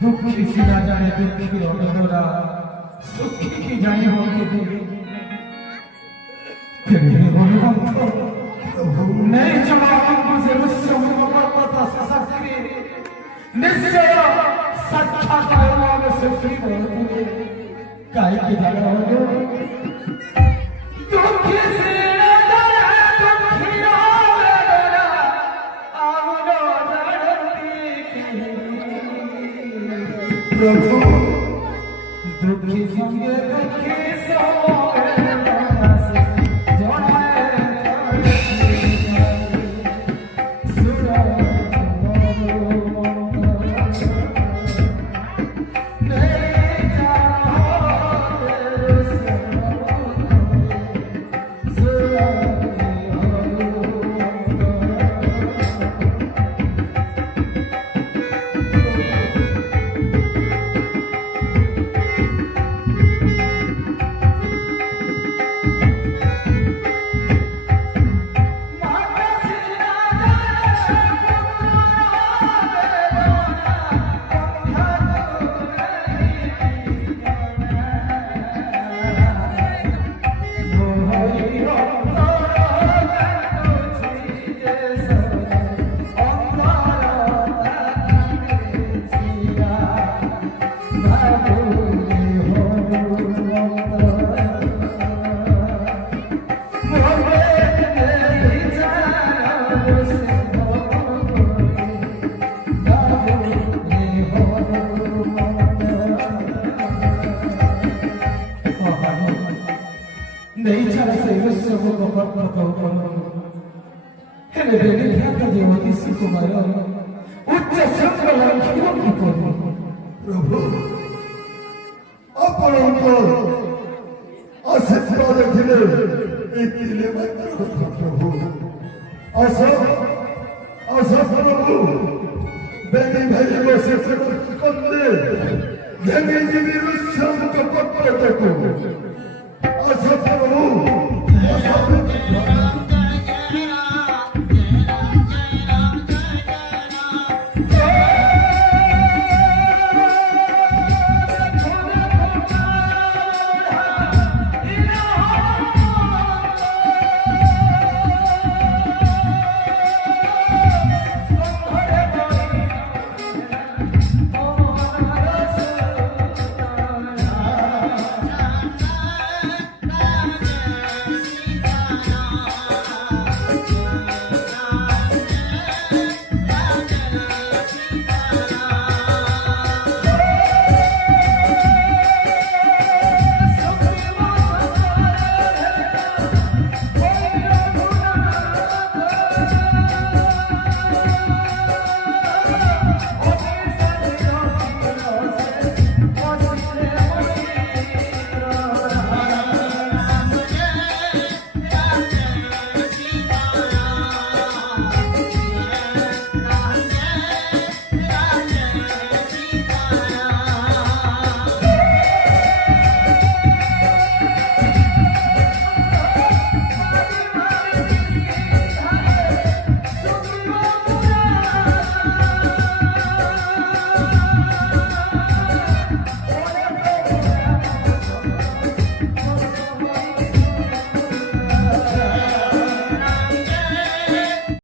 दुखी सी ना जाने दुखी रोना सुखी की जाने हो के फिर नहीं जमाओ से मुझसे पता ससक्री निश्चय सच्चा कायम से फ्री बोलते काय की जाने हो दुखी से ना जाने दुखी रोना आवनो प्रभु दुखी संगे दुखी नहीं चला से विश्व को हेले बेटे ध्यान देवती सुकुमार उच्च शब्द लक्ष्यों की प्रभु अपरंतो आशीर्वाद दिले एक दिले मात्र प्रभु आशा प्रभु बेटी भाई को से कंदे धनी जी विश्व को पत्र को आशा प्रभु